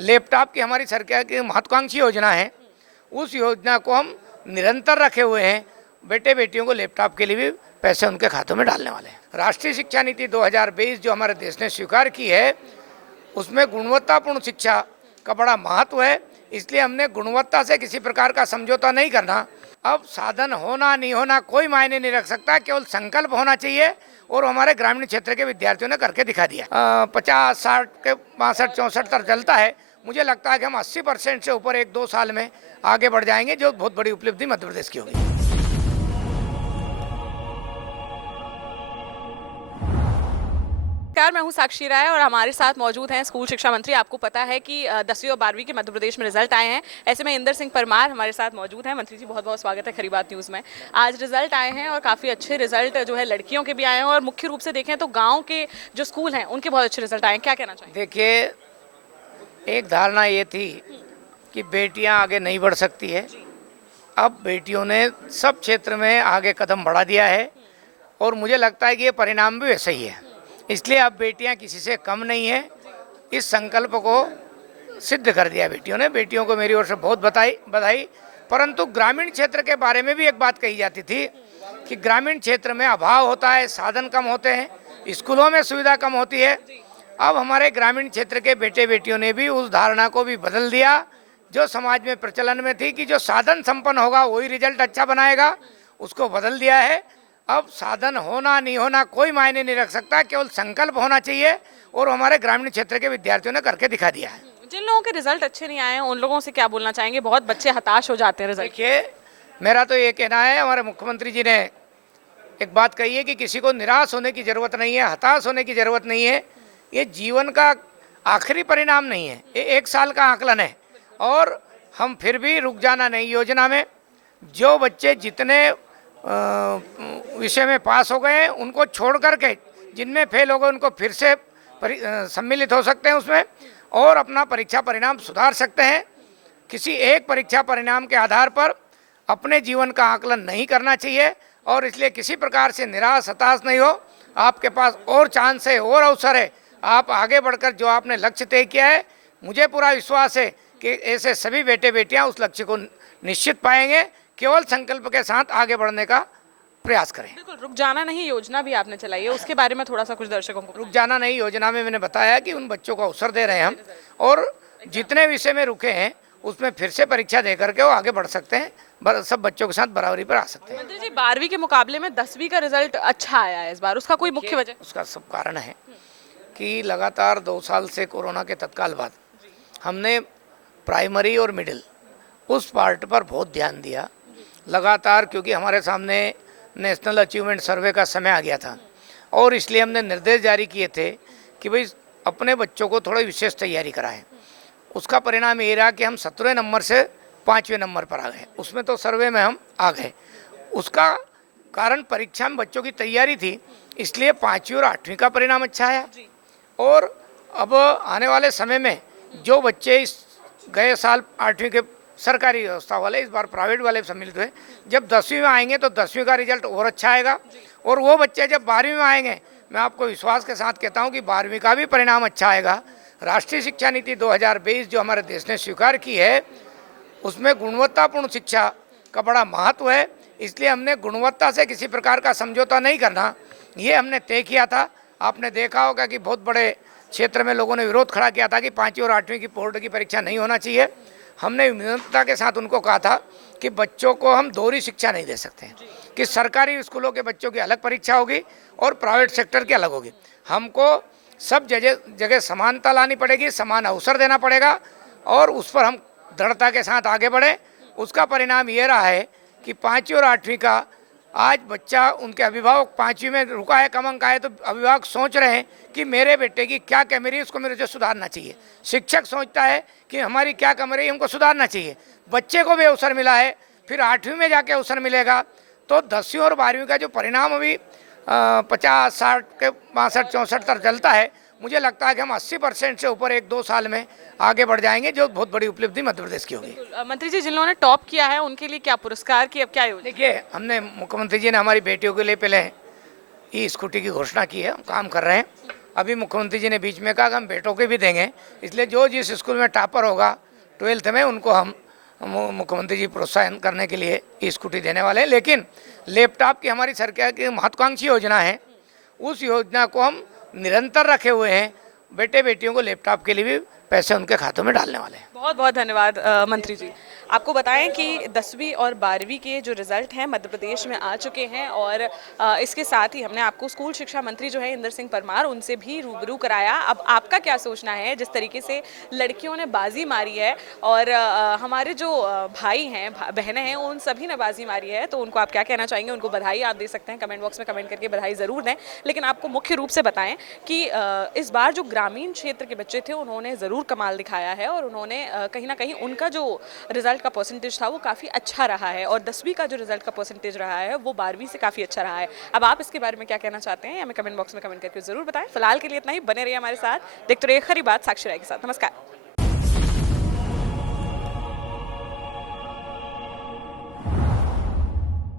Laptop की हमारी सरकार की महत्वाकांक्षी योजना है। उस योजना को हम निरंतर रखे हुए हैं। बेटे बेटियों को लैपटॉप के लिए भी पैसे उनके खातों में डालने वाले हैं। राष्ट्रीय शिक्षा नीति 2020 जो हमारे देश ने स्वीकार की है, उसमें गुणवत्तापूर्ण शिक्षा का बड़ा महत्व है। इसलिए हमने गुणवत्ता से किसी प्रकार का समझौता नहीं करना। अब साधन होना नहीं होना कोई मायने नहीं रख सकता, केवल संकल्प होना चाहिए। और हमारे ग्रामीण क्षेत्र के विद्यार्थियों ने करके दिखा दिया। 50, 60 के 62, 64 तक चलता है। मुझे लगता है कि हम 80% से ऊपर 1-2 साल में आगे बढ़ जाएंगे, जो बहुत बड़ी उपलब्धि मध्य प्रदेश की होगी। नमस्कार, मैं हूं साक्षी राय और हमारे साथ मौजूद हैं स्कूल शिक्षा मंत्री। आपको पता है कि 10वीं और 12वीं के मध्य प्रदेश में रिजल्ट आए हैं। ऐसे में इंदर सिंह परमार हमारे साथ मौजूद हैं। मंत्री जी, बहुत बहुत स्वागत है खरी बात न्यूज़ में। आज रिजल्ट आए हैं और काफ़ी अच्छे रिजल्ट जो है लड़कियों के भी आए हैं, और मुख्य रूप से देखें तो गाँव के जो स्कूल हैं उनके बहुत अच्छे रिजल्ट आए हैं। क्या कहना चाहिए? देखिए, एक धारणा ये थी कि बेटियां आगे नहीं बढ़ सकती है। अब बेटियों ने सब क्षेत्र में आगे कदम बढ़ा दिया है और मुझे लगता है कि ये परिणाम भी वैसे ही है। इसलिए अब बेटियां किसी से कम नहीं है। इस संकल्प को सिद्ध कर दिया बेटियों ने। बेटियों को मेरी ओर से बहुत बधाई। परंतु ग्रामीण क्षेत्र के बारे में भी एक बात कही जाती थी कि ग्रामीण क्षेत्र में अभाव होता है, साधन कम होते हैं, स्कूलों में सुविधा कम होती है। अब हमारे ग्रामीण क्षेत्र के बेटे बेटियों ने भी उस धारणा को भी बदल दिया जो समाज में प्रचलन में थी कि जो साधन संपन्न होगा वही रिजल्ट अच्छा बनाएगा। उसको बदल दिया है। अब साधन होना नहीं होना कोई मायने नहीं रख सकता, केवल संकल्प होना चाहिए। और हमारे ग्रामीण क्षेत्र के विद्यार्थियों ने करके दिखा दिया है। जिन लोगों के रिजल्ट अच्छे नहीं आए हैं उन लोगों से क्या बोलना चाहेंगे? बहुत बच्चे हताश हो जाते हैं रिजल्ट। देखिए, मेरा तो ये कहना है, हमारे मुख्यमंत्री जी ने एक बात कही है कि किसी को निराश होने की जरूरत नहीं है, हताश होने की जरूरत नहीं है। ये जीवन का आखिरी परिणाम नहीं है, ये 1 साल का आकलन है। और हम फिर भी रुक जाना नहीं। योजना में जो बच्चे जितने विषय में पास हो गए हैं उनको छोड़ करके जिनमें फेल हो गए उनको फिर से सम्मिलित हो सकते हैं उसमें, और अपना परीक्षा परिणाम सुधार सकते हैं। किसी एक परीक्षा परिणाम के आधार पर अपने जीवन का आकलन नहीं करना चाहिए और इसलिए किसी प्रकार से निराश हताश नहीं हो। आपके पास और चांस है और अवसर है। आप आगे बढ़कर जो आपने लक्ष्य तय किया है, मुझे पूरा विश्वास है कि ऐसे सभी बेटे बेटियां उस लक्ष्य को निश्चित पाएंगे। केवल संकल्प के साथ आगे बढ़ने का प्रयास करें। बिल्कुल, रुक जाना नहीं योजना भी आपने चलाई है, उसके बारे में थोड़ा सा कुछ दर्शकों को। रुक जाना नहीं योजना में मैंने बताया कि उन बच्चों को अवसर दे रहे हैं हम, और जितने विषय में रुके हैं उसमें फिर से परीक्षा दे करके वो आगे बढ़ सकते हैं, सब बच्चों के साथ बराबरी पर आ सकते हैं। मंत्री जी, 12वीं के मुकाबले में 10वीं का रिजल्ट अच्छा आया है इस बार, उसका कोई मुख्य वजह? उसका सब कारण है कि लगातार 2 साल से कोरोना के तत्काल बाद हमने प्राइमरी और मिडिल उस पार्ट पर बहुत ध्यान दिया लगातार, क्योंकि हमारे सामने नेशनल अचीवमेंट सर्वे का समय आ गया था और इसलिए हमने निर्देश जारी किए थे कि भाई अपने बच्चों को थोड़ी विशेष तैयारी कराएं। उसका परिणाम ये रहा कि हम 17वें नंबर से 5वें नंबर पर आ गए। उसमें तो सर्वे में हम आ गए। उसका कारण परीक्षा में बच्चों की तैयारी थी, इसलिए 5वीं और 8वीं का परिणाम अच्छा आया। और अब आने वाले समय में जो बच्चे इस गए साल 8वीं के सरकारी व्यवस्था वाले, इस बार प्राइवेट वाले सम्मिलित हुए, जब 10वीं में आएंगे तो 10वीं का रिजल्ट और अच्छा आएगा। और वो बच्चे जब 12वीं में आएंगे, मैं आपको विश्वास के साथ कहता हूं कि 12वीं का भी परिणाम अच्छा आएगा। राष्ट्रीय शिक्षा नीति 2020 जो हमारे देश ने स्वीकार की है, उसमें गुणवत्तापूर्ण शिक्षा का बड़ा महत्व है। इसलिए हमने गुणवत्ता से किसी प्रकार का समझौता नहीं करना, ये हमने तय किया था। आपने देखा होगा कि बहुत बड़े क्षेत्र में लोगों ने विरोध खड़ा किया था कि 5वीं और 8वीं की बोर्ड की परीक्षा नहीं होना चाहिए। हमने विनम्रता के साथ उनको कहा था कि बच्चों को हम दोहरी शिक्षा नहीं दे सकते हैं, कि सरकारी स्कूलों के बच्चों की अलग परीक्षा होगी और प्राइवेट सेक्टर की अलग होगी। हमको सब जगह समानता लानी पड़ेगी, समान अवसर देना पड़ेगा और उस पर हम दृढ़ता के साथ आगे बढ़े। उसका परिणाम ये रहा है कि 5वीं और 8वीं का आज बच्चा, उनके अभिभावक 5वीं में रुका है, कम अंक आए, तो अभिभावक सोच रहे हैं कि मेरे बेटे की क्या कमी रही, उसको मेरे से सुधारना चाहिए। शिक्षक सोचता है कि हमारी क्या कमी रही, हमको सुधारना चाहिए। बच्चे को भी अवसर मिला है, फिर 8वीं में जाके अवसर मिलेगा। तो 10वीं और 12वीं का जो परिणाम अभी 50, 60 के 62, 64 तक चलता है, मुझे लगता है कि हम 80% से ऊपर 1-2 साल में आगे बढ़ जाएंगे, जो बहुत बड़ी उपलब्धि मध्य प्रदेश की होगी। मंत्री जी, जिन लोगों ने टॉप किया है उनके लिए क्या पुरस्कार की, अब क्या योजना? देखिए, हमने मुख्यमंत्री जी ने हमारी बेटियों के लिए पहले ई स्कूटी की घोषणा की है, हम काम कर रहे हैं अभी मुख्यमंत्री जी ने बीच में कहा कि हम बेटों के भी देंगे, इसलिए जो जिस स्कूल में टॉपर होगा 12th में उनको हम मुख्यमंत्री जी प्रोत्साहन करने के लिए स्कूटी देने वाले हैं। लेकिन लैपटॉप की हमारी सरकार की महत्वाकांक्षी योजना है, उस योजना को हम निरंतर रखे हुए हैं। बेटे बेटियों को लैपटॉप के लिए भी पैसे उनके खातों में डालने वाले हैं। बहुत बहुत धन्यवाद मंत्री जी। आपको बताएं कि 10वीं और 12वीं के जो रिजल्ट हैं मध्य प्रदेश में आ चुके हैं और इसके साथ ही हमने आपको स्कूल शिक्षा मंत्री जो है इंदर सिंह परमार उनसे भी रूबरू कराया। अब आपका क्या सोचना है जिस तरीके से लड़कियों ने बाजी मारी है और हमारे जो भाई हैं बहनें हैं उन सभी ने बाजी मारी है, तो उनको आप क्या कहना चाहेंगे? उनको बधाई आप दे सकते हैं, कमेंट बॉक्स में कमेंट करके बधाई ज़रूर दें। लेकिन आपको मुख्य रूप से बताएं कि इस बार जो ग्रामीण क्षेत्र के बच्चे थे उन्होंने ज़रूर कमाल दिखाया है और उन्होंने कहीं ना कहीं उनका जो रिजल्ट का परसेंटेज था वो काफ़ी अच्छा रहा है और 10वीं का जो रिजल्ट का परसेंटेज रहा है वो 12वीं से काफ़ी अच्छा रहा है। अब आप इसके बारे में क्या कहना चाहते हैं हमें कमेंट बॉक्स में कमेंट करके ज़रूर बताएं। फिलहाल के लिए इतना ही, बने रहिए हमारे साथ, देखते रहिए खरी बात साक्षी राय के साथ। नमस्कार।